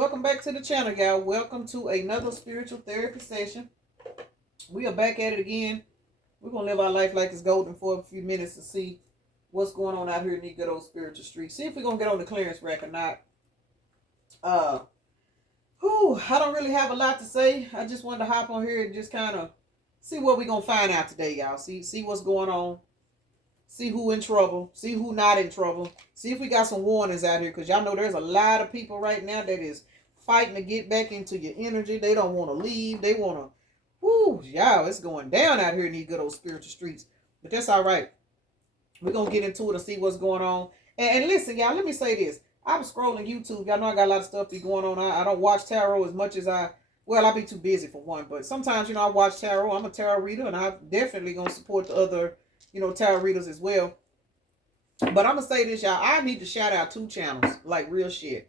Welcome back to the channel, y'all. Welcome to another spiritual therapy session. We are back at it again. We're going to live our life like it's golden for a few minutes to see what's going on out here in these good old spiritual streets. See if we're going to get on the clearance rack or not. I don't really have a lot to say. I just wanted to hop on here and just kind of see what we're going to find out today, y'all. See what's going on. See who in trouble. See who not in trouble. See if we got some warnings out here. Because y'all know there's a lot of people right now that is fighting to get back into your energy. They don't want to leave. They want to, y'all, it's going down out here in these good old spiritual streets. But that's all right. We're going to get into it and see what's going on. And listen, y'all, let me say this. I was scrolling YouTube. Y'all know I got a lot of stuff be going on. I don't watch tarot as much as I be too busy for one. But sometimes, I watch tarot. I'm a tarot reader, and I'm definitely going to support the other, tarot readers as well. But I'm going to say this, y'all. I need to shout out 2 channels, like real shit.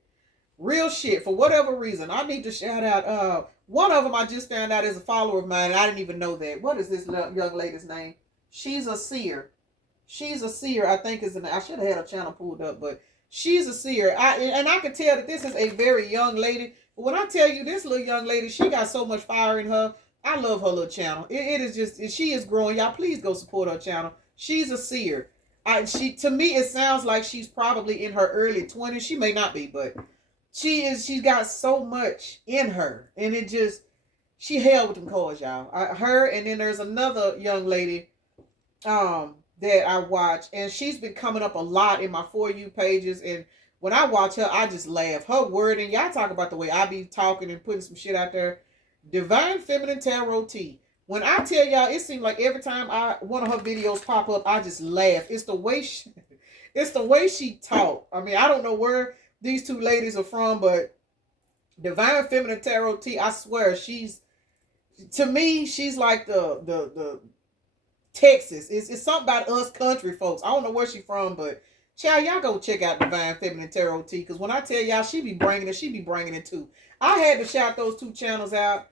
Real shit. For whatever reason, I need to shout out. One of them I just found out is a follower of mine, and I didn't even know that. What is this young lady's name? She's a seer. She's a seer, I think is I should have had a channel pulled up, but she's a seer. And I can tell that this is a very young lady. But when I tell you this little young lady, she got so much fire in her. I love her little channel. It is just, she is growing. Y'all please go support her channel. She's a seer. To me, it sounds like she's probably in her early 20s. She may not be, but she's got so much in her. And it just, she held with them cards, y'all. Her, and then there's another young lady that I watch, and she's been coming up a lot in my For You pages. And when I watch her, I just laugh. Her wording, y'all talk about the way I be talking and putting some shit out there. Divine Feminine Tarot T. When I tell y'all, it seems like every time one of her videos pop up, I just laugh. It's the way she talk. I mean, I don't know where these 2 ladies are from, but Divine Feminine Tarot T, I swear, to me, she's like the Texas. It's something about us country folks. I don't know where she from, but child, y'all go check out Divine Feminine Tarot T, because when I tell y'all, she be bringing it too. I had to shout those 2 channels out.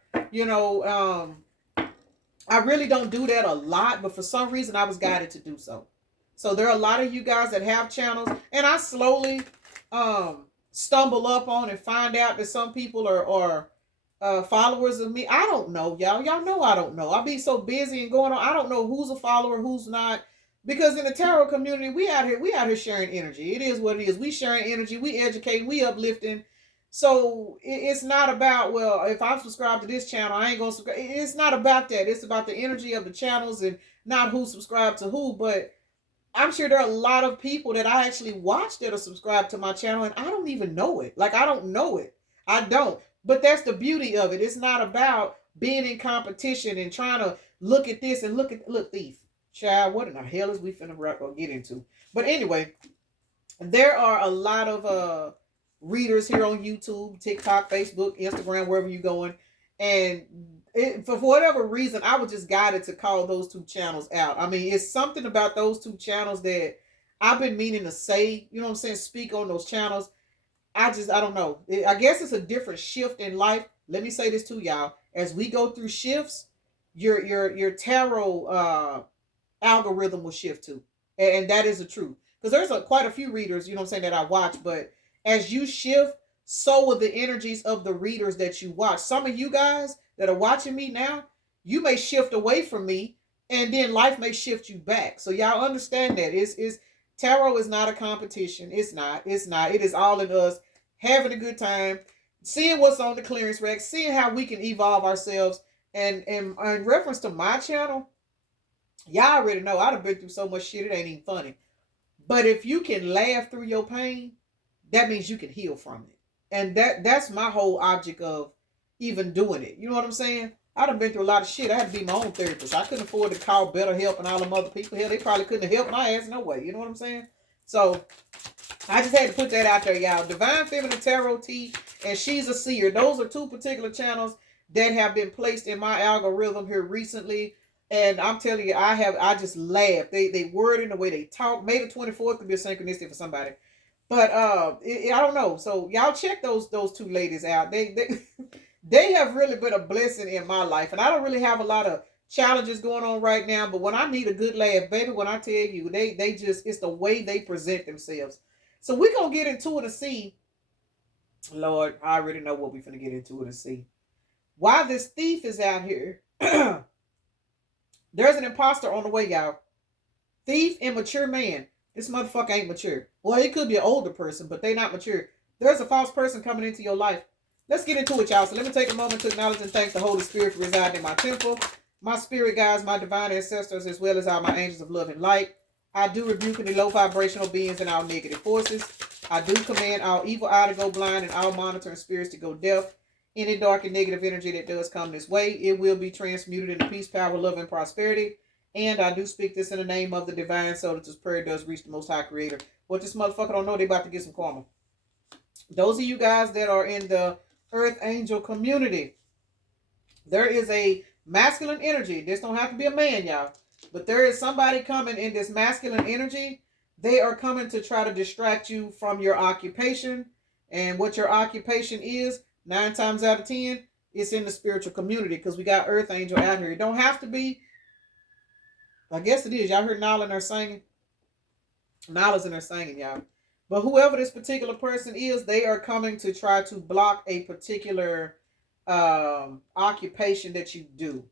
I really don't do that a lot, but for some reason I was guided to do so. So there are a lot of you guys that have channels, and I slowly stumble up on and find out that some people are followers of me. I don't know, y'all. Y'all know I don't know. I be so busy and going on. I don't know who's a follower, who's not. Because in the tarot community, we out here sharing energy. It is what it is. We sharing energy. We educate. We uplifting. So it's not about, well, if I'm subscribed to this channel, I ain't gonna subscribe. It's not about that. It's about the energy of the channels and not who subscribed to who. But I'm sure there are a lot of people that I actually watch that are subscribed to my channel, and I don't even know it. Like, I don't know it. I don't. But that's the beauty of it. It's not about being in competition and trying to look at this and look thief. Child, what in the hell is we finna get into? But anyway, there are a lot of readers here on YouTube, TikTok, Facebook, Instagram, wherever you're going. And for whatever reason, I was just guided to call those 2 channels out. I mean, it's something about those 2 channels that I've been meaning to say, speak on those channels. I don't know. I guess it's a different shift in life. Let me say this to y'all. As we go through shifts, your tarot algorithm will shift too. And that is the truth. Because there's quite a few readers, that I watch. But as you shift, so will the energies of the readers that you watch. Some of you guys that are watching me now, you may shift away from me, and then life may shift you back. So y'all understand that. Tarot is not a competition. It's not. It is all in us having a good time, seeing what's on the clearance rack, seeing how we can evolve ourselves. And in reference to my channel, y'all already know I've been through so much shit, it ain't even funny. But if you can laugh through your pain, that means you can heal from it. And that's my whole object of even doing it. You know what I'm saying? I done been through a lot of shit. I had to be my own therapist. I couldn't afford to call BetterHelp and all them other people. Hell, they probably couldn't have helped my ass no way. You know what I'm saying? So I just had to put that out there, y'all. Divine Feminine Tarot T and She's a Seer. Those are 2 particular channels that have been placed in my algorithm here recently. And I'm telling you, I just laugh. They word in the way they talk. May the 24th could be a synchronicity for somebody. But I don't know. So y'all check those 2 ladies out. They have really been a blessing in my life. And I don't really have a lot of challenges going on right now. But when I need a good laugh, baby, when I tell you, they just, it's the way they present themselves. So we're going to get into it and see Lord, I already know what we're finna get into it and see. Why this thief is out here. There's an imposter on the way, y'all. Thief, immature man. This motherfucker ain't mature. Well, it could be an older person, but they not mature. There's a false person coming into your life. Let's get into it, y'all. So let me take a moment to acknowledge and thank the Holy Spirit for residing in my temple, my spirit guides, my divine ancestors, as well as all my angels of love and light. I do rebuke any low vibrational beings and all negative forces. I do command all evil eye to go blind and all monitoring spirits to go deaf. Any dark and negative energy that does come this way, it will be transmuted into peace, power, love, and prosperity. And I do speak this in the name of the divine so that this prayer does reach the Most High Creator. What this motherfucker don't know, they about to get some karma. Those of you guys that are in the Earth Angel community, there is a masculine energy. This don't have to be a man, y'all. But there is somebody coming in this masculine energy. They are coming to try to distract you from your occupation. And what your occupation is, 9 times out of 10, it's in the spiritual community because we got Earth Angel out here. It don't have to be. I guess it is. Y'all heard Nala in there singing? Nala's in there singing, y'all. But whoever this particular person is, they are coming to try to block a particular occupation that you do.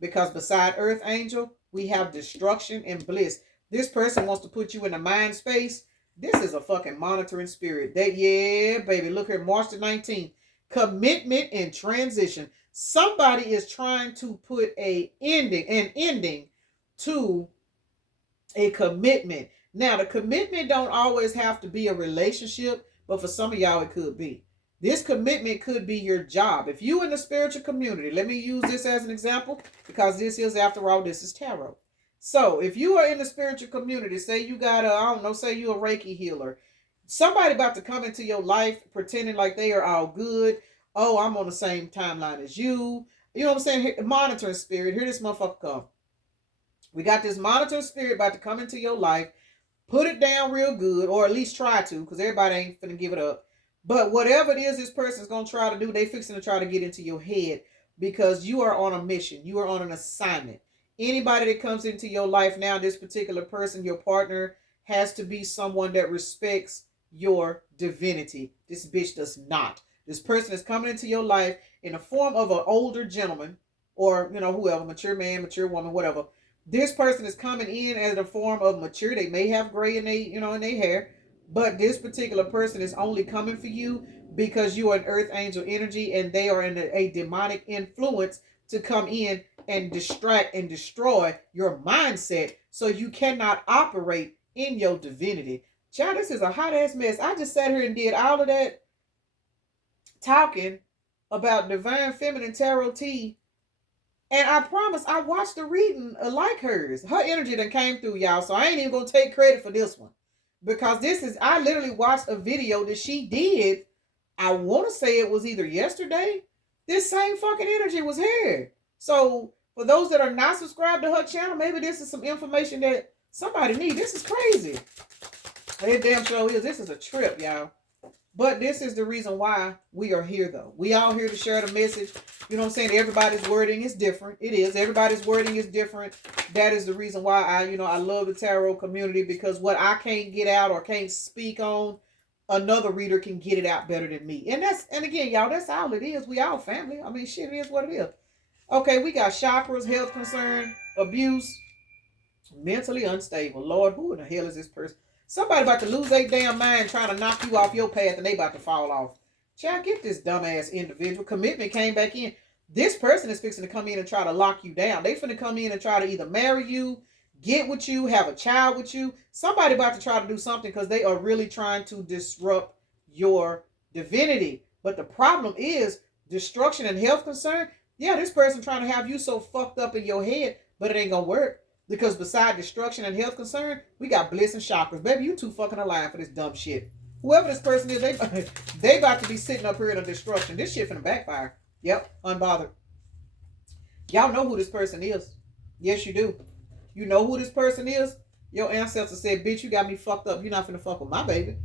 Because beside Earth Angel, we have destruction and bliss. This person wants to put you in a mind space. This is a fucking monitoring spirit. Yeah, baby. Look here, March the 19th. Commitment and transition. Somebody is trying to put an ending to a commitment. Now, the commitment don't always have to be a relationship, but for some of y'all, it could be. This commitment could be your job. If you in the spiritual community, let me use this as an example, because this is, after all, this is tarot. So, if you are in the spiritual community, say you got say you a Reiki healer, somebody about to come into your life pretending like they are all good. Oh, I'm on the same timeline as you. You know what I'm saying? Monitoring spirit. Here this motherfucker come. We got this monitoring spirit about to come into your life. Put it down real good, or at least try to, because everybody ain't finna give it up. But whatever it is this person's going to try to do, they fixing to try to get into your head because you are on a mission. You are on an assignment. Anybody that comes into your life now, this particular person, your partner, has to be someone that respects your divinity. This bitch does not. This person is coming into your life in the form of an older gentleman or, whoever, mature man, mature woman, whatever. This person is coming in as a form of mature. They may have gray in their hair, but this particular person is only coming for you because you are an Earth Angel energy and they are in a demonic influence to come in and distract and destroy your mindset so you cannot operate in your divinity. Child, this is a hot ass mess. I just sat here and did all of that talking about divine feminine tarot tea. And I promise I watched a reading like hers. Her energy done came through, y'all. So I ain't even going to take credit for this one. Because I literally watched a video that she did. I want to say it was either yesterday. This same fucking energy was here. So for those that are not subscribed to her channel, maybe this is some information that somebody needs. This is crazy. It damn sure is. This is a trip, y'all. But this is the reason why we are here, though. We all here to share the message. You know what I'm saying? Everybody's wording is different. It is. Everybody's wording is different. That is the reason why I love the tarot community, because what I can't get out or can't speak on, another reader can get it out better than me. And again, y'all, that's all it is. We all family. I mean, shit, it is what it is. Okay, we got chakras, health concern, abuse, mentally unstable. Lord, who in the hell is this person? Somebody about to lose their damn mind trying to knock you off your path and they about to fall off. Child, get this dumbass individual. Commitment came back in. This person is fixing to come in and try to lock you down. They finna come in and try to either marry you, get with you, have a child with you. Somebody about to try to do something because they are really trying to disrupt your divinity. But the problem is destruction and health concern. Yeah, this person trying to have you so fucked up in your head, but it ain't gonna work. Because beside destruction and health concern, we got bliss and chakras. Baby, you too fucking alive for this dumb shit. Whoever this person is, they about to be sitting up here in a destruction. This shit finna backfire. Yep, unbothered. Y'all know who this person is. Yes, you do. You know who this person is? Your ancestor said, bitch, you got me fucked up. You're not finna fuck with my baby.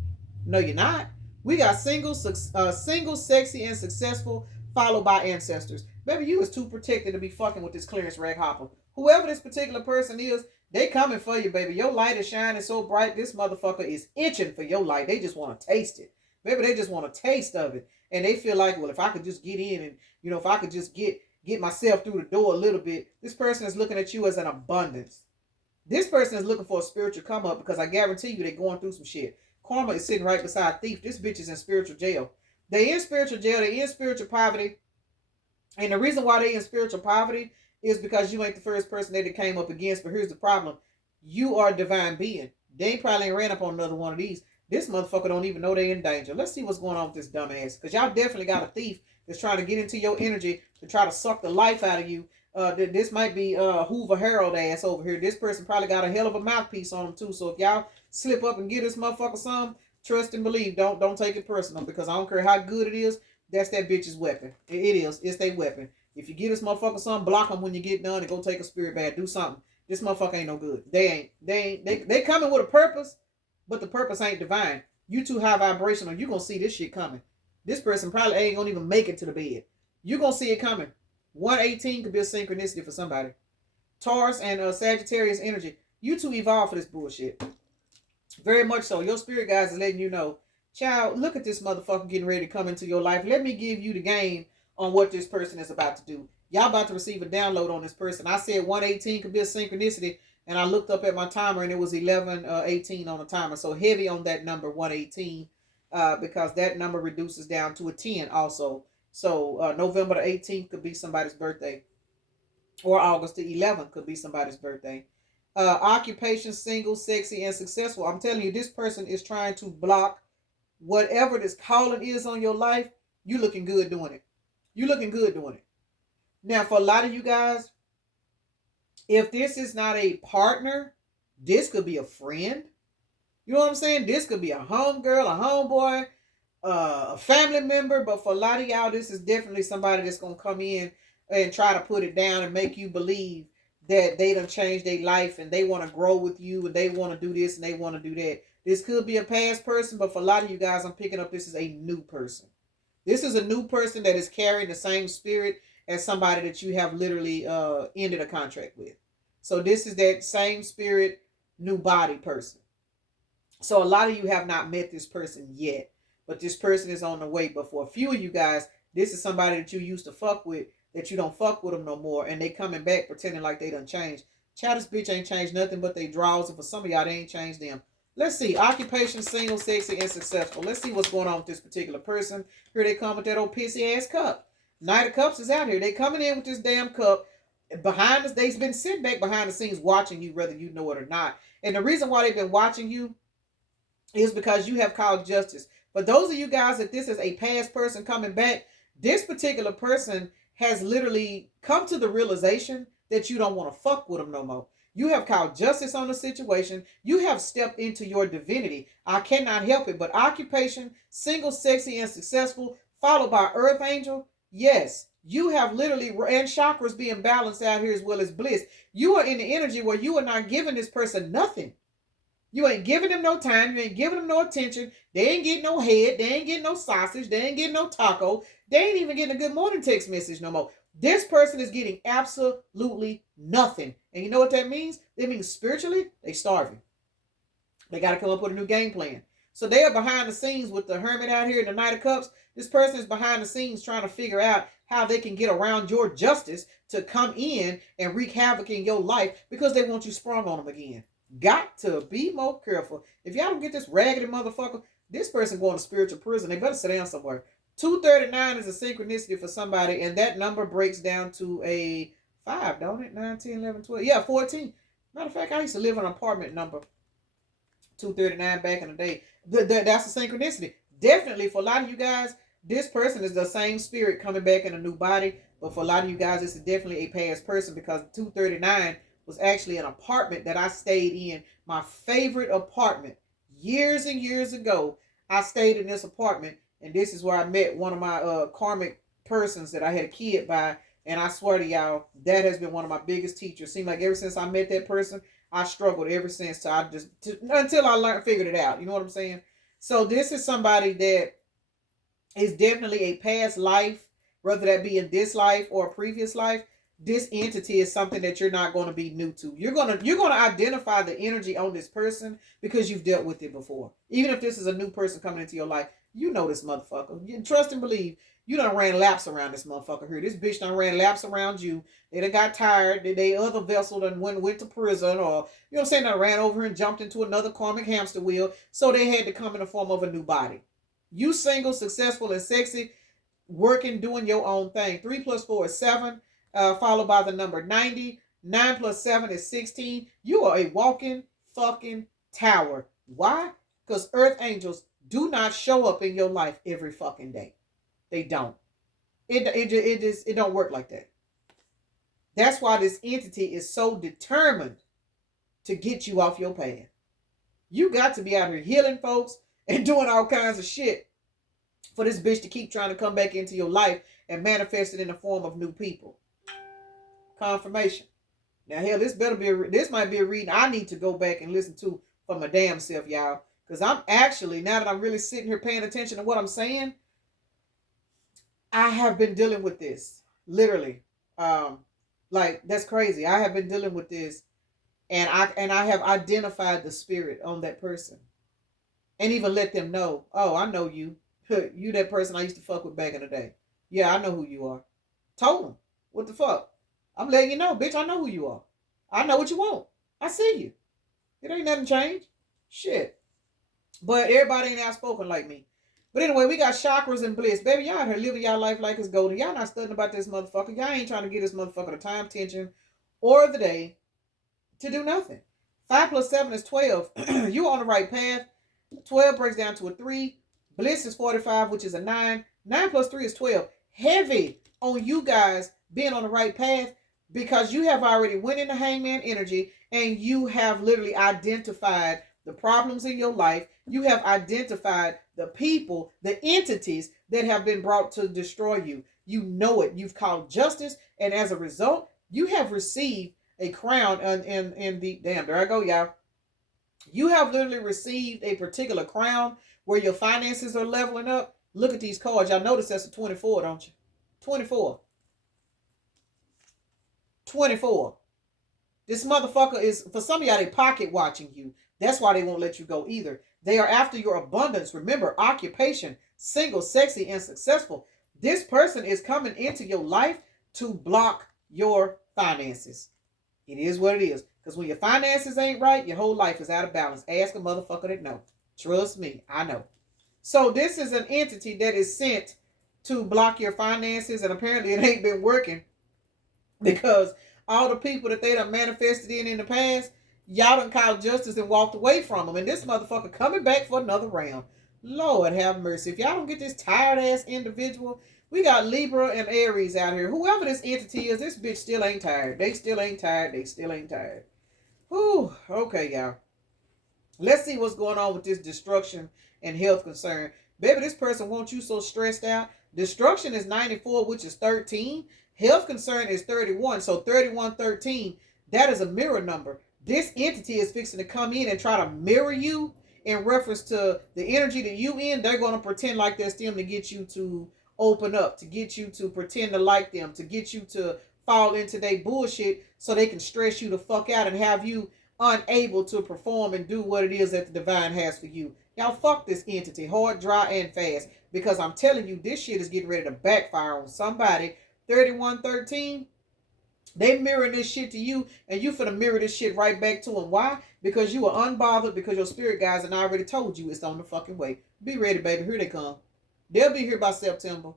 No, you're not. We got single, sexy, and successful, followed by ancestors. Baby, you is too protected to be fucking with this clearance rag hopper. Whoever this particular person is, they coming for you, baby. Your light is shining so bright, this motherfucker is itching for your light. They just want to taste it. Maybe they just want a taste of it. And they feel like, well, if I could just get in and, if I could just get myself through the door a little bit, this person is looking at you as an abundance. This person is looking for a spiritual come up because I guarantee you they're going through some shit. Karma is sitting right beside thief. This bitch is in spiritual jail. They in spiritual jail. They in spiritual poverty. And the reason why they in spiritual poverty is because you ain't the first person that they came up against. But here's the problem. You are a divine being. They probably ain't ran up on another one of these. This motherfucker don't even know they in danger. Let's see what's going on with this dumbass. Because y'all definitely got a thief that's trying to get into your energy to try to suck the life out of you. This might be Hoover Harold ass over here. This person probably got a hell of a mouthpiece on them too. So if y'all slip up and get this motherfucker some, trust and believe. Don't take it personal, because I don't care how good it is. That's that bitch's weapon. It is. It's their weapon. If you get this motherfucker some, block them when you get done and go take a spirit bath. Do something. This motherfucker ain't no good. They coming with a purpose, but the purpose ain't divine. You too high vibrational. You gonna see this shit coming. This person probably ain't gonna even make it to the bed. You gonna see it coming. 118 could be a synchronicity for somebody. Taurus and Sagittarius energy. You two evolve for this bullshit. Very much so. Your spirit guides is letting you know, child, look at this motherfucker getting ready to come into your life. Let me give you the game on what this person is about to do. Y'all about to receive a download on this person. I said 118 could be a synchronicity, and I looked up at my timer and it was 11:18 on the timer. So heavy on that number 118, because that number reduces down to a 10 also. So November the 18th could be somebody's birthday, or August the 11th could be somebody's birthday. Occupation, single, sexy, and successful. I'm telling you, this person is trying to block whatever this calling is on your life. You looking good doing it. You looking good doing it. Now, for a lot of you guys, if this is not a partner, this could be a friend. You know what I'm saying? This could be a homegirl, a homeboy, a family member. But for a lot of y'all, this is definitely somebody that's going to come in and try to put it down and make you believe that they done changed their life and they want to grow with you and they want to do this and they want to do that. This could be a past person, but for a lot of you guys, I'm picking up this is a new person. This is a new person that is carrying the same spirit as somebody that you have literally ended a contract with. So this is that same spirit, new body person. So a lot of you have not met this person yet, but this person is on the way. But for a few of you guys, this is somebody that you used to fuck with, that you don't fuck with them no more, and they coming back pretending like they done changed. Child, this bitch ain't changed nothing but they draws, and for some of y'all, they ain't changed them. Let's see. Occupation, single, sexy, and successful. Let's see what's going on with this particular person. Here they come with that old pissy ass cup. Knight of Cups is out here. They coming in with this damn cup. Behind us, they've been sitting back behind the scenes watching you, whether you know it or not. And the reason why they've been watching you is because you have called justice. For those of you guys that this is a past person coming back, this particular person has literally come to the realization that you don't want to fuck with them no more. You have called justice on the situation. You have stepped into your divinity. I cannot help it. But occupation, single, sexy, and successful, followed by earth angel. Yes, you have literally, and chakras being balanced out here as well as bliss. You are in the energy where you are not giving this person nothing. You ain't giving them no time. You ain't giving them no attention. They ain't getting no head. They ain't getting no sausage. They ain't getting no taco. They ain't even getting a good morning text message no more. This person is getting absolutely nothing. And you know what that means? That means spiritually, they starving. They got to come up with a new game plan. So they are behind the scenes with the Hermit out here in the Knight of Cups. This person is behind the scenes trying to figure out how they can get around your justice to come in and wreak havoc in your life because they want you sprung on them again. Got to be more careful. If y'all don't get this raggedy motherfucker, this person going to spiritual prison. They better sit down somewhere. 239 is a synchronicity for somebody, and that number breaks down to a 5, don't it? 9, 10, 11, 12. Yeah, 14. Matter of fact, I used to live in an apartment number 239 back in the day. That's a synchronicity. Definitely, for a lot of you guys, this person is the same spirit coming back in a new body. But for a lot of you guys, this is definitely a past person because 239 was actually an apartment that I stayed in. My favorite apartment. Years and years ago, I stayed in this apartment. And this is where I met one of my karmic persons that I had a kid by. And I swear to y'all, that has been one of my biggest teachers. Seemed like ever since I met that person, I struggled ever since until I figured it out. You know what I'm saying? So this is somebody that is definitely a past life, whether that be in this life or a previous life. This entity is something that you're not going to be new to. You're gonna identify the energy on this person because you've dealt with it before. Even if this is a new person coming into your life, You know this motherfucker. You trust and believe. You done ran laps around this motherfucker here. This bitch done ran laps around you. They done got tired. They other vessel done went to prison, or you know what I'm saying, done ran over and jumped into another karmic hamster wheel. So they had to come in the form of a new body. You single, successful, and sexy, working, doing your own thing. 3 plus 4 is 7, followed by the number 90. 9 plus 7 is 16. You are a walking fucking tower. Why? Because earth angels do not show up in your life every fucking day. They don't. It don't work like that. That's why this entity is so determined to get you off your path. You got to be out here healing folks and doing all kinds of shit for this bitch to keep trying to come back into your life and manifest it in the form of new people. Confirmation. Now, hell, this might be a reading I need to go back and listen to for my damn self, y'all. Because I'm actually, now that I'm really sitting here paying attention to what I'm saying, I have been dealing with this. Literally. Like, that's crazy. I have been dealing with this. And I have identified the spirit on that person. And even let them know, oh, I know you. You that person I used to fuck with back in the day. Yeah, I know who you are. Told them. What the fuck? I'm letting you know, bitch, I know who you are. I know what you want. I see you. It ain't nothing changed. Shit. But everybody ain't outspoken like me. But anyway, we got chakras and bliss. Baby, y'all out here living y'all life like it's golden. Y'all not studying about this motherfucker. Y'all ain't trying to get this motherfucker the time, attention, or the day to do nothing. 5 plus 7 is 12. You on the right path. 12 breaks down to a 3. Bliss is 45, which is a 9. 9 plus 3 is 12. Heavy on you guys being on the right path, because you have already went into hangman energy and you have literally identified the problems in your life. You have identified the people, the entities that have been brought to destroy you. You know it. You've called justice, and as a result, you have received a crown in the, damn, there I go, y'all. You have literally received a particular crown where your finances are leveling up. Look at these cards. Y'all notice that's a 24, don't you? 24. 24. This motherfucker is, for some of y'all, they pocket watching you. That's why they won't let you go either. They are after your abundance. Remember, occupation, single, sexy, and successful. This person is coming into your life to block your finances. It is what it is. Because when your finances ain't right, your whole life is out of balance. Ask a motherfucker that know. Trust me, I know. So this is an entity that is sent to block your finances, and apparently it ain't been working, because all the people that they done manifested in the past, y'all done called justice and walked away from them. And this motherfucker coming back for another round. Lord have mercy. If y'all don't get this tired ass individual, we got Libra and Aries out here. Whoever this entity is, this bitch still ain't tired. They still ain't tired. They still ain't tired. Whew. Okay, y'all. Let's see what's going on with this destruction and health concern. Baby, this person wants you so stressed out. Destruction is 94, which is 13. Health concern is 31. So 3113, that is a mirror number. This entity is fixing to come in and try to mirror you in reference to the energy that you in. They're going to pretend like that's them to get you to open up, to get you to pretend to like them, to get you to fall into their bullshit so they can stress you the fuck out and have you unable to perform and do what it is that the divine has for you. Y'all fuck this entity hard, dry, and fast, because I'm telling you, this shit is getting ready to backfire on somebody. 3113, they mirroring this shit to you, and you finna mirror this shit right back to them. Why? Because you are unbothered, because your spirit guides and I already told you it's on the fucking way. Be ready, baby. Here they come. They'll be here by September.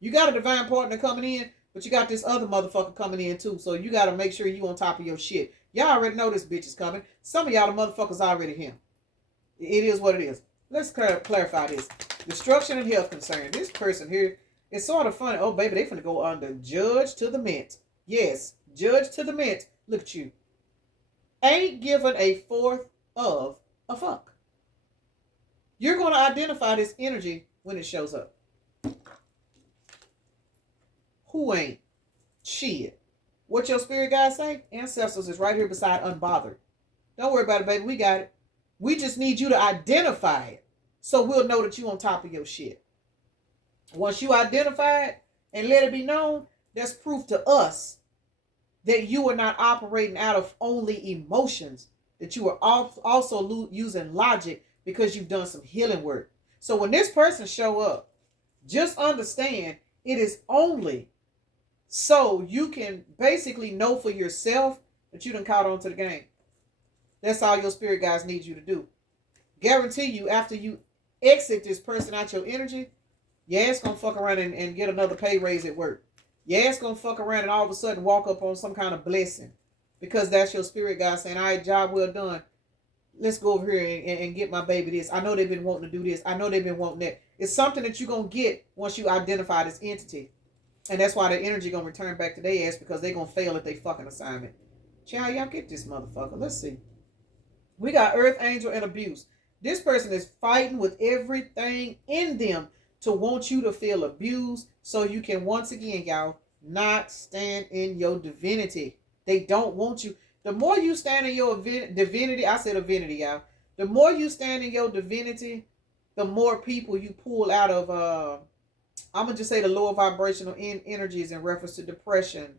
You got a divine partner coming in, but you got this other motherfucker coming in too. So you got to make sure you on top of your shit. Y'all already know this bitch is coming. Some of y'all the motherfuckers already here. It is what it is. Let's clarify this. Destruction and health concern. This person here, it's sort of funny. Oh, baby, they finna go under judge to the mint. Yes, judge to the mint. Look at you. Ain't given a fourth of a fuck. You're going to identify this energy when it shows up. Who ain't? Shit. What your spirit guides say? Ancestors is right here beside unbothered. Don't worry about it, baby. We got it. We just need you to identify it, so we'll know that you on top of your shit. Once you identify it and let it be known, that's proof to us that you are not operating out of only emotions, that you are also using logic, because you've done some healing work. So when this person show up, just understand it is only so you can basically know for yourself that you done caught on to the game. That's all your spirit guides need you to do. Guarantee you, after you exit this person out your energy, your ass gonna fuck around and get another pay raise at work. Your ass gonna fuck around and all of a sudden walk up on some kind of blessing. Because that's your spirit guide saying, all right, job well done. Let's go over here and get my baby this. I know they've been wanting to do this. I know they've been wanting that. It's something that you're going to get once you identify this entity. And that's why the energy going to return back to their ass, because they're going to fail at their fucking assignment. Child, y'all get this motherfucker. Let's see. We got Earth Angel and Abuse. This person is fighting with everything in them to want you to feel abused so you can, once again, y'all, not stand in your divinity. They don't want you. The more you stand in your divinity, I said divinity, y'all. The more you stand in your divinity, the more people you pull out of, I'm going to just say the lower vibrational energies in reference to depression,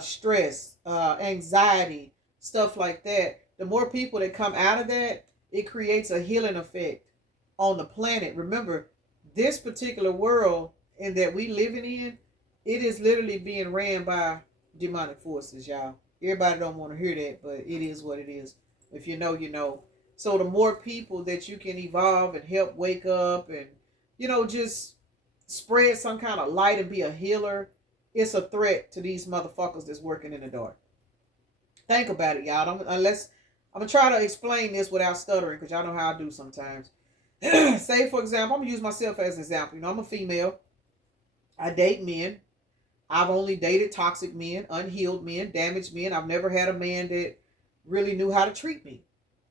stress, anxiety, stuff like that. The more people that come out of that, it creates a healing effect on the planet. Remember, this particular world in that we living in, it is literally being ran by demonic forces, y'all. Everybody don't want to hear that, but it is what it is. If you know, you know. So the more people that you can evolve and help wake up and, you know, just spread some kind of light and be a healer, it's a threat to these motherfuckers that's working in the dark. Think about it, y'all. I'm going to try to explain this without stuttering, because y'all know how I do sometimes. Say, for example, I'm going to use myself as an example. You know, I'm a female. I date men. I've only dated toxic men, unhealed men, damaged men. I've never had a man that really knew how to treat me.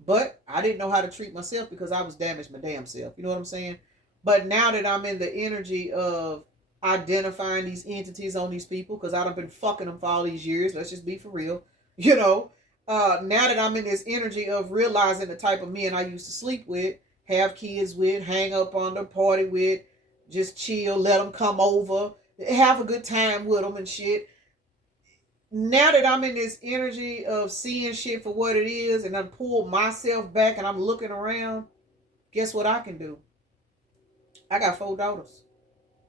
But I didn't know how to treat myself because I was damaged my damn self. You know what I'm saying? But now that I'm in the energy of identifying these entities on these people, because I've been fucking them for all these years. Let's just be for real. You know, now that I'm in this energy of realizing the type of men I used to sleep with, have kids with, hang up on the party with, just chill, let them come over, have a good time with them and shit. Now that I'm in this energy of seeing shit for what it is, and I'm pulled myself back and I'm looking around, guess what I can do? I got 4 daughters.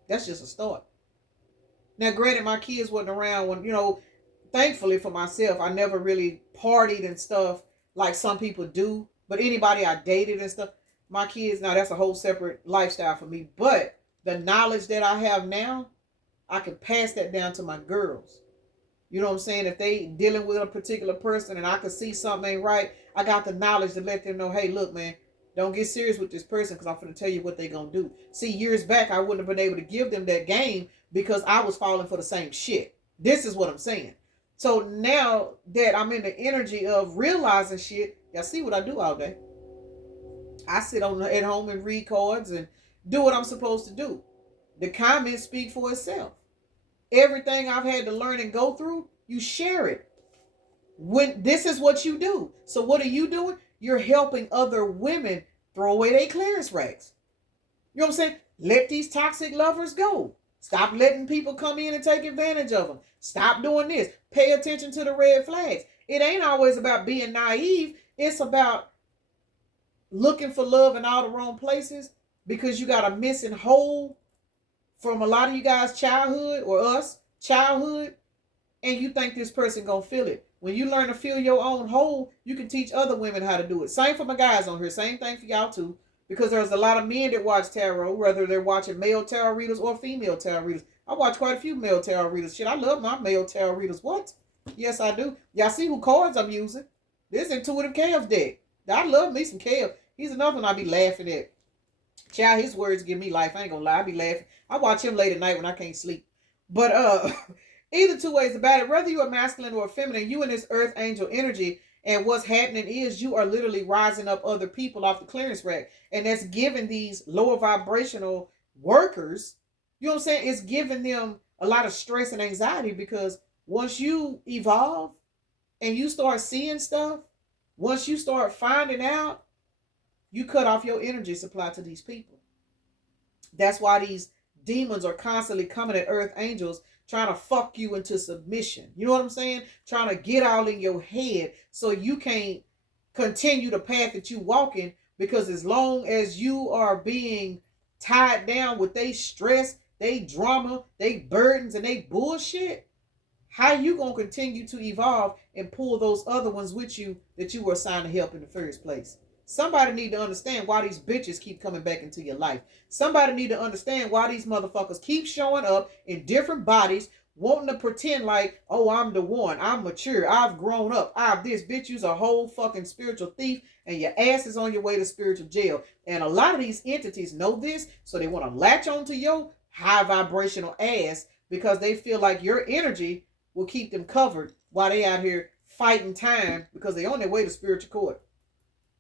That's just a start. Now, granted, my kids wasn't around when, you know, thankfully for myself, I never really partied and stuff like some people do. But anybody I dated and stuff, my kids, now that's a whole separate lifestyle for me. But the knowledge that I have now, I can pass that down to my girls. You know what I'm saying? If they dealing with a particular person and I can see something ain't right, I got the knowledge to let them know, hey, look, man, don't get serious with this person because I'm going to tell you what they going to do. See, years back, I wouldn't have been able to give them that game because I was falling for the same shit. This is what I'm saying. So now that I'm in the energy of realizing shit, y'all see what I do all day. I sit at home and read cards and do what I'm supposed to do. The comments speak for itself. Everything I've had to learn and go through, you share it. When this is what you do. So what are you doing? You're helping other women throw away their clearance racks. You know what I'm saying? Let these toxic lovers go. Stop letting people come in and take advantage of them. Stop doing this. Pay attention to the red flags. It ain't always about being naive. It's about looking for love in all the wrong places because you got a missing hole from a lot of you guys' childhood or us childhood, and you think this person gonna feel it. When you learn to fill your own hole, you can teach other women how to do it. Same for my guys on here. Same thing for y'all too. Because there's a lot of men that watch tarot, whether they're watching male tarot readers or female tarot readers. I watch quite a few male tarot readers. Shit, I love my male tarot readers. What? Yes, I do. Y'all see who cards I'm using? This Intuitive Chaos deck. I love me some Chaos. He's another one I be laughing at. Child, his words give me life. I ain't gonna lie. I be laughing. I watch him late at night when I can't sleep. But either two ways about it, whether you're masculine or feminine, you in this earth angel energy, and what's happening is you are literally rising up other people off the clearance rack. And that's giving these lower vibrational workers, you know what I'm saying? It's giving them a lot of stress and anxiety because once you evolve and you start seeing stuff, once you start finding out, you cut off your energy supply to these people. That's why these demons are constantly coming at earth angels trying to fuck you into submission. You know what I'm saying? Trying to get all in your head so you can't continue the path that you walking Because as long as you are being tied down with they stress, they drama, they burdens, and they bullshit, how you gonna continue to evolve and pull those other ones with you that you were assigned to help in the first place? Somebody need to understand why these bitches keep coming back into your life. Somebody need to understand why these motherfuckers keep showing up in different bodies, wanting to pretend like, oh, I'm the one, I'm mature, I've grown up, I've this. Bitch, you's a whole fucking spiritual thief, and your ass is on your way to spiritual jail. And a lot of these entities know this, so they want to latch onto your high vibrational ass because they feel like your energy will keep them covered while they out here fighting time because they on their way to spiritual court.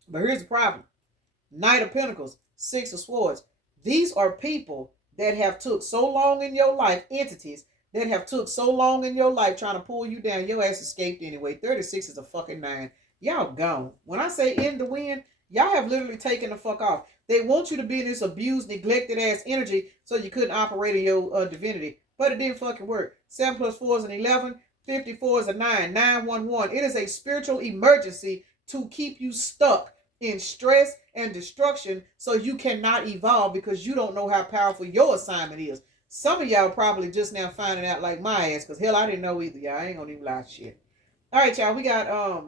But here's the problem. Knight of Pentacles, Six of Swords. These are people that have took so long in your life, entities that have took so long in your life trying to pull you down. Your ass escaped anyway. 36 is a fucking 9. Y'all gone. When I say in the wind, y'all have literally taken the fuck off. They want you to be in this abused, neglected ass energy so you couldn't operate in your divinity. But it didn't fucking work. 7 plus 4 is an 11. 54 is a 9. 911. It is a spiritual emergency to keep you stuck in stress and destruction so you cannot evolve because you don't know how powerful your assignment is. Some of y'all probably just now finding out like my ass because hell, I didn't know either, y'all. I ain't gonna even lie shit. All right, y'all. We got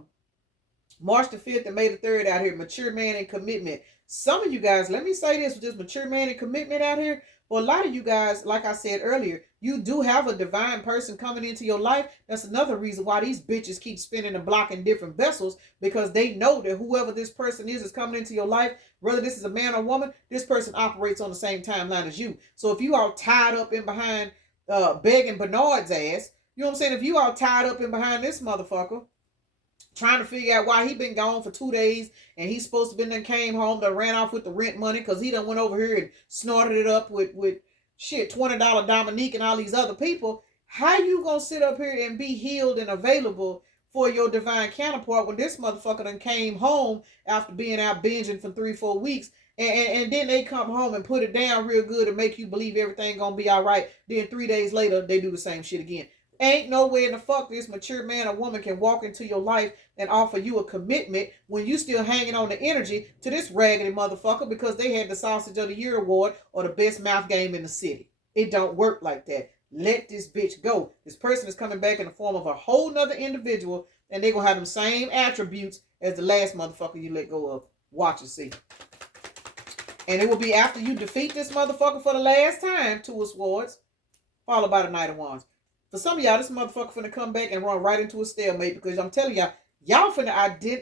March the 5th and May the 3rd out here. Mature man and commitment. Some of you guys, let me say this with this mature man and commitment out here. For a lot of you guys, like I said earlier, you do have a divine person coming into your life. That's another reason why these bitches keep spinning and blocking different vessels, because they know that whoever this person is coming into your life, whether this is a man or woman, this person operates on the same timeline as you. So if you are tied up in behind begging Bernard's ass, you know what I'm saying? If you are tied up in behind this motherfucker, trying to figure out why he been gone for 2 days and he's supposed to been done came home to ran off with the rent money because he done went over here and snorted it up with shit $20 Dominique and all these other people. How you gonna sit up here and be healed and available for your divine counterpart when this motherfucker done came home after being out binging for 3-4 weeks and then they come home and put it down real good and make you believe everything gonna be all right. Then 3 days later they do the same shit again. Ain't no way in the fuck this mature man or woman can walk into your life and offer you a commitment when you still hanging on the energy to this raggedy motherfucker because they had the Sausage of the Year award or the best mouth game in the city. It don't work like that. Let this bitch go. This person is coming back in the form of a whole nother individual, and they gonna have them same attributes as the last motherfucker you let go of. Watch and see. And it will be after you defeat this motherfucker for the last time, 2 of Swords, followed by the Knight of Wands. For some of y'all, this motherfucker finna come back and run right into a stalemate because I'm telling y'all, y'all finna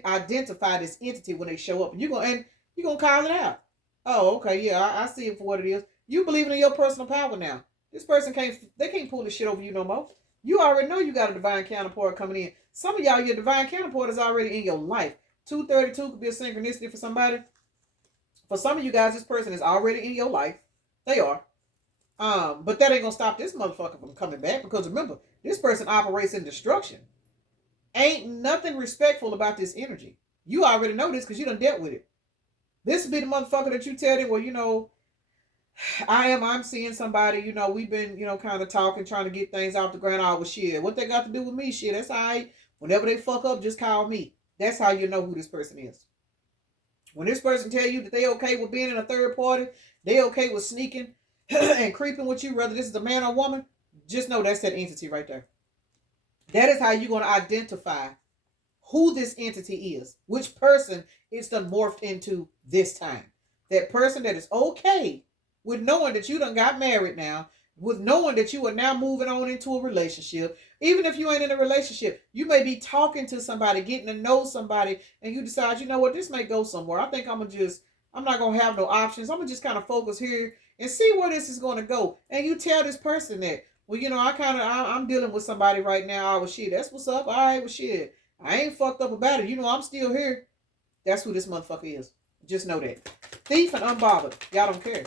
identify this entity when they show up. And you're gonna call it out. Oh, okay, yeah, I see it for what it is. You believing in your personal power now. This person can't pull this shit over you no more. You already know you got a divine counterpart coming in. Some of y'all, your divine counterpart is already in your life. 232 could be a synchronicity for somebody. For some of you guys, this person is already in your life. They are. But that ain't gonna stop this motherfucker from coming back because remember, this person operates in destruction. Ain't nothing respectful about this energy. You already know this because you done dealt with it. This would be the motherfucker that you tell them, well, you know, I'm seeing somebody, you know, we've been, you know, kind of talking, trying to get things off the ground. I was shit. What they got to do with me? Shit, that's all right. Whenever they fuck up, just call me. That's how you know who this person is. When this person tell you that they okay with being in a third party, they okay with sneaking and creeping with you, whether this is a man or woman, just know that's that entity right there. That is how you're going to identify who this entity is, which person it's done morphed into this time. That person that is okay with knowing that you done got married now, with knowing that you are now moving on into a relationship. Even if you ain't in a relationship, you may be talking to somebody, getting to know somebody, and you decide, you know what, this may go somewhere. I think I'm not going to have no options. I'm going to just kind of focus here and see where this is going to go. And you tell this person that, well, you know, I'm dealing with somebody right now. Well, shit, that's what's up. All right, well, shit, I ain't fucked up about it. You know, I'm still here. That's who this motherfucker is. Just know that. Thief and unbothered. Y'all don't care.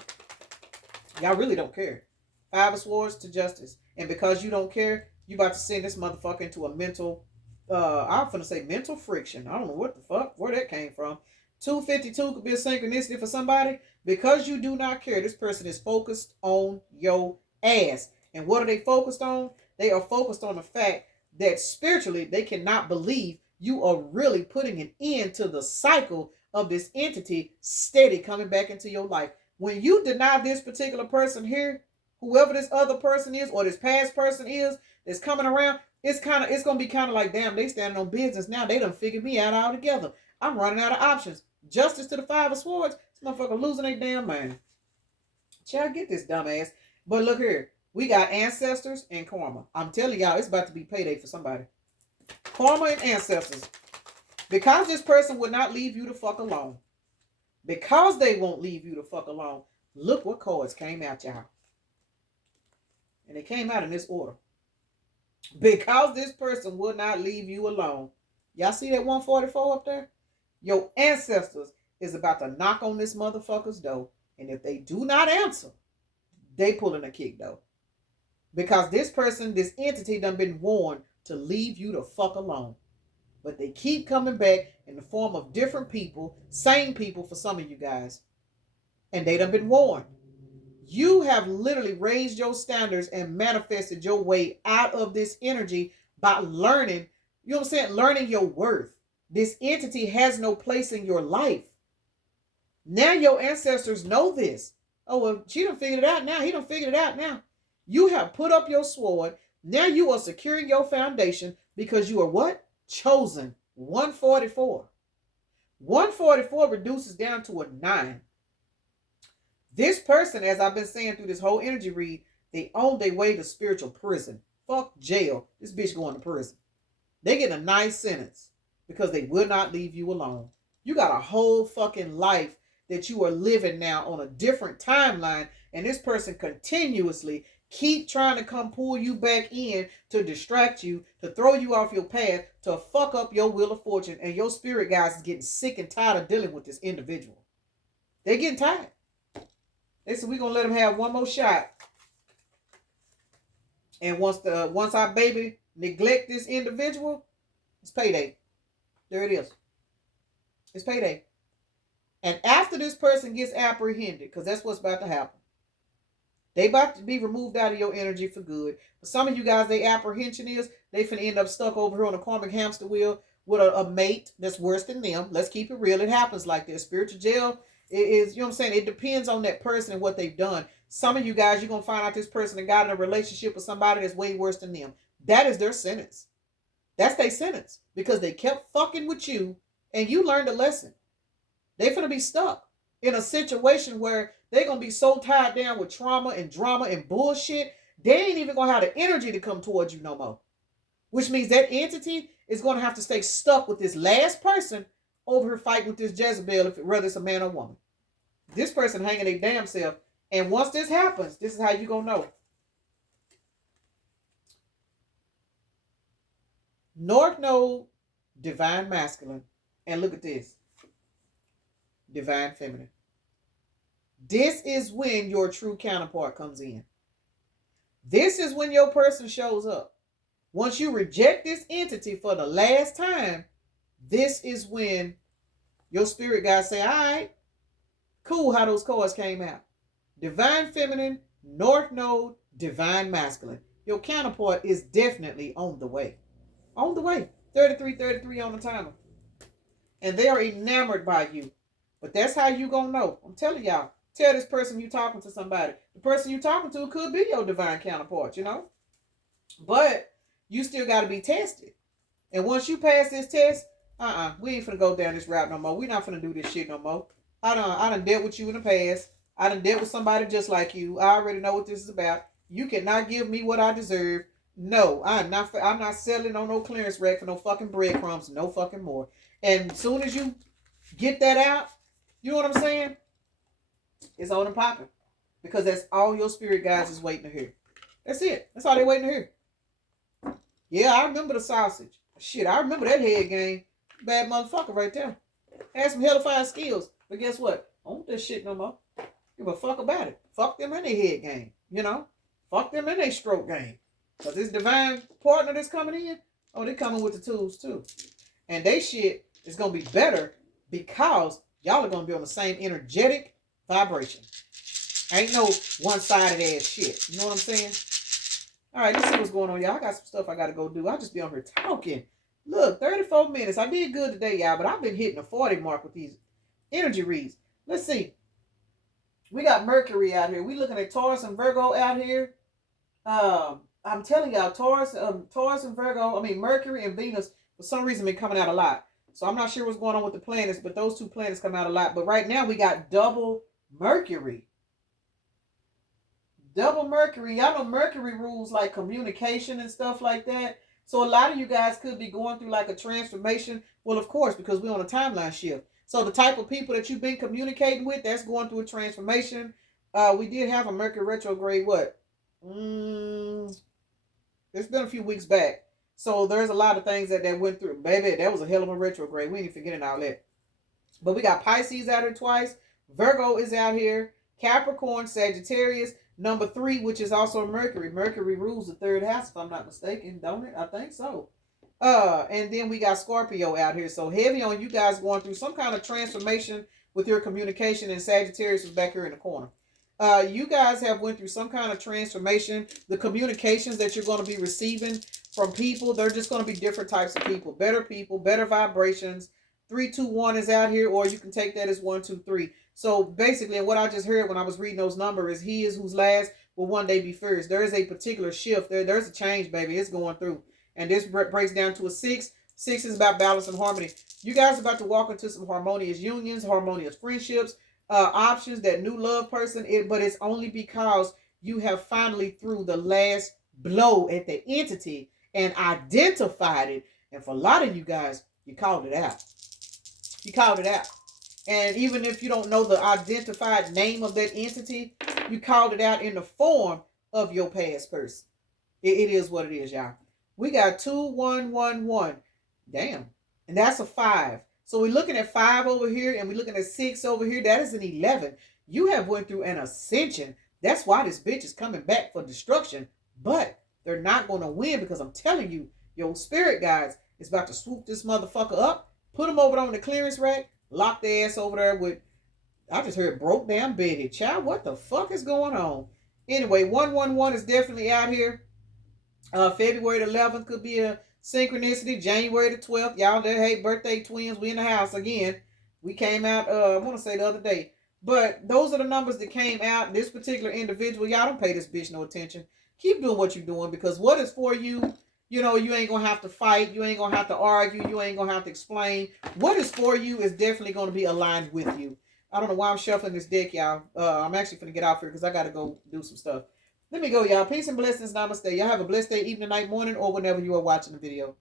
Y'all really don't care. 5 of Swords to Justice. And because you don't care, you about to send this motherfucker into a mental, I'm finna say mental friction. I don't know what the fuck, where that came from. 252 could be a synchronicity for somebody. Because you do not care, this person is focused on your ass. And what are they focused on? They are focused on the fact that spiritually they cannot believe you are really putting an end to the cycle of this entity steady coming back into your life. When you deny this particular person here, whoever this other person is or this past person is that's coming around, it's gonna be kind of like, damn, they standing on business now. They done figured me out altogether. I'm running out of options. Justice to the Five of Swords. This motherfucker losing their damn mind. Child, get this dumbass. But look here. We got ancestors and karma. I'm telling y'all, it's about to be payday for somebody. Karma and ancestors. Because this person would not leave you the fuck alone. Because they won't leave you the fuck alone. Look what cards came out, y'all. And they came out in this order. Because this person would not leave you alone. Y'all see that 144 up there? Your ancestors is about to knock on this motherfucker's door. And if they do not answer, they pulling a kick though. Because this person, this entity done been warned to leave you the fuck alone. But they keep coming back in the form of different people, same people for some of you guys. And they done been warned. You have literally raised your standards and manifested your way out of this energy by learning, you know what I'm saying? Learning your worth. This entity has no place in your life. Now your ancestors know this. Oh, well, she done figured it out now. He done figured it out now. You have put up your sword. Now you are securing your foundation because you are what? Chosen. 144. 144 reduces down to a 9. This person, as I've been saying through this whole energy read, they own their way to spiritual prison. Fuck jail. This bitch going to prison. They get a nice sentence because they will not leave you alone. You got a whole fucking life that you are living now on a different timeline, and this person continuously keep trying to come pull you back in to distract you, to throw you off your path, to fuck up your wheel of fortune, and your spirit guys is getting sick and tired of dealing with this individual. They're getting tired. They said we're gonna let them have one more shot. And once our baby neglect this individual, it's payday. There it is. It's payday. And after this person gets apprehended, because that's what's about to happen, they about to be removed out of your energy for good. For some of you guys, their apprehension is they finna end up stuck over here on a karmic hamster wheel with a mate that's worse than them. Let's keep it real. It happens like this. Spiritual jail is, you know what I'm saying? It depends on that person and what they've done. Some of you guys, you're going to find out this person that got in a relationship with somebody that's way worse than them. That is their sentence. That's their sentence. Because they kept fucking with you and you learned a lesson. They're going to be stuck in a situation where they're going to be so tied down with trauma and drama and bullshit, they ain't even going to have the energy to come towards you no more. Which means that entity is going to have to stay stuck with this last person over here fighting with this Jezebel, whether it's a man or woman. This person hanging their damn self. And once this happens, this is how you going to know. North Node, Divine Masculine. And look at this. Divine Feminine. This is when your true counterpart comes in. This is when your person shows up. Once you reject this entity for the last time, this is when your spirit guys say, all right, cool how those cards came out. Divine Feminine, North Node, Divine Masculine. Your counterpart is definitely on the way. On the way. 33 on the timer. And they are enamored by you. But that's how you gonna know. I'm telling y'all. Tell this person you talking to somebody. The person you talking to could be your divine counterpart, you know. But you still got to be tested. And once you pass this test, we ain't finna go down this route no more. We not finna do this shit no more. I done dealt with you in the past. I done dealt with somebody just like you. I already know what this is about. You cannot give me what I deserve. No, I'm not settling on no clearance rack for no fucking breadcrumbs, no fucking more. And as soon as you get that out, you know what I'm saying? It's on and popping. Because that's all your spirit guides is waiting to hear. That's it. That's all they waiting to hear. Yeah, I remember the sausage. Shit, I remember that head game. Bad motherfucker right there. Had some hellified skills. But guess what? I don't want that shit no more. Give a fuck about it. Fuck them in their head game. You know? Fuck them in their stroke game. Because this divine partner that's coming in, oh, they coming with the tools too. And they shit is going to be better because y'all are going to be on the same energetic vibration. Ain't no one-sided ass shit. You know what I'm saying? All right, let's see what's going on, y'all. I got some stuff I got to go do. I'll just be on here talking. Look, 34 minutes. I did good today, y'all, but I've been hitting the 40 mark with these energy reads. Let's see. We got Mercury out here. We looking at Taurus and Virgo out here. I'm telling y'all, Taurus and Virgo, I mean Mercury and Venus, for some reason been coming out a lot. So I'm not sure what's going on with the planets, but those two planets come out a lot. But right now we got double Mercury. Double Mercury. Y'all know Mercury rules like communication and stuff like that. So a lot of you guys could be going through like a transformation. Well, of course, because we're on a timeline shift. So the type of people that you've been communicating with, that's going through a transformation. We did have a Mercury retrograde, what? It's been a few weeks back. So there's a lot of things that went through. Baby, that was a hell of a retrograde. We ain't forgetting all that. But we got Pisces out here twice. Virgo is out here. Capricorn, Sagittarius. Number 3, which is also Mercury. Mercury rules the third house, if I'm not mistaken, don't it? I think so. And then we got Scorpio out here. So heavy on you guys going through some kind of transformation with your communication, and Sagittarius is back here in the corner. You guys have went through some kind of transformation. The communications that you're going to be receiving from people, they're just going to be different types of people, better vibrations. 3, 2, 1 is out here, or you can take that as 1, 2, 3. So basically, what I just heard when I was reading those numbers is he is who's last will one day be first. There is a particular shift. There's a change, baby. It's going through. And this breaks down to a 6. 6 is about balance and harmony. You guys are about to walk into some harmonious unions, harmonious friendships, options, that new love person. But it's only because you have finally threw the last blow at the entity and identified it. And for a lot of you guys, you called it out. You called it out. And even if you don't know the identified name of that entity, you called it out in the form of your past person. It is what it is, y'all. We got 2, 1, 1, 1. Damn. And that's a 5. So we're looking at 5 over here, and we're looking at 6 over here. That is an 11. You have went through an ascension. That's why this bitch is coming back for destruction. But they're not going to win, because I'm telling you, your spirit guides is about to swoop this motherfucker up, put him over on the clearance rack, lock their ass over there with, I just heard broke down Betty. Child, what the fuck is going on? Anyway, 111 is definitely out here. February the 11th could be a synchronicity. January the 12th. Y'all there, hey, birthday twins, we in the house again. We came out, I want to say the other day. But those are the numbers that came out. This particular individual, y'all don't pay this bitch no attention. Keep doing what you're doing, because what is for you, you know, you ain't going to have to fight. You ain't going to have to argue. You ain't going to have to explain. What is for you is definitely going to be aligned with you. I don't know why I'm shuffling this deck, y'all. I'm actually going to get out here because I got to go do some stuff. Let me go, y'all. Peace and blessings. Namaste. Y'all have a blessed day, evening, night, morning, or whenever you are watching the video.